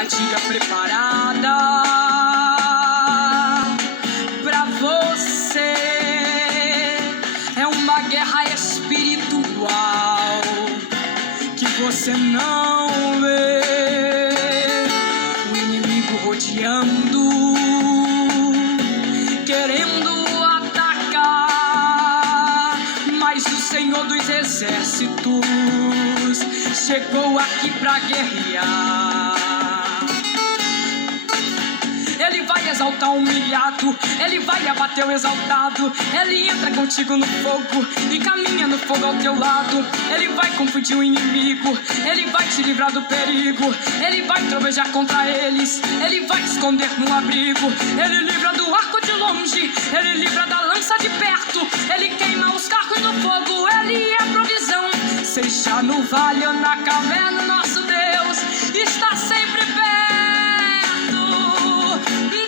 armadilha preparada pra você. É uma guerra espiritual que você não vê. O inimigo rodeando, querendo atacar, mas o Senhor dos Exércitos chegou aqui pra guerrear. Ele vai exaltar o humilhado, ele vai abater o exaltado. Ele entra contigo no fogo e caminha no fogo ao teu lado. Ele vai confundir o inimigo, ele vai te livrar do perigo. Ele vai trovejar contra eles, ele vai te esconder no abrigo. Ele livra do arco de longe, ele livra da lança de perto. Ele queima os carros no fogo, ele é provisão. Seja no vale ou na caverna, nosso Deus está sempre perto.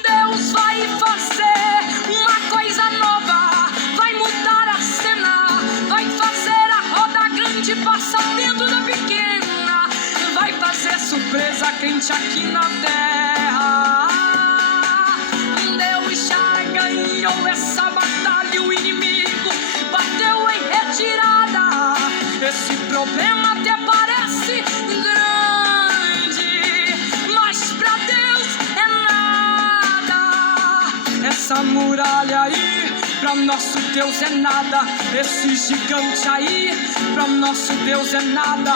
Deus vai fazer uma coisa nova, vai mudar a cena, vai fazer a roda grande passar dentro da pequena, vai fazer surpresa quente aqui na terra. Deus já ganhou essa batalha, o inimigo bateu em retirada. Esse problema até parece grande, mas pra Deus é nada. Essa muralha aí, pra nosso Deus é nada. Esse gigante aí, pra nosso Deus é nada.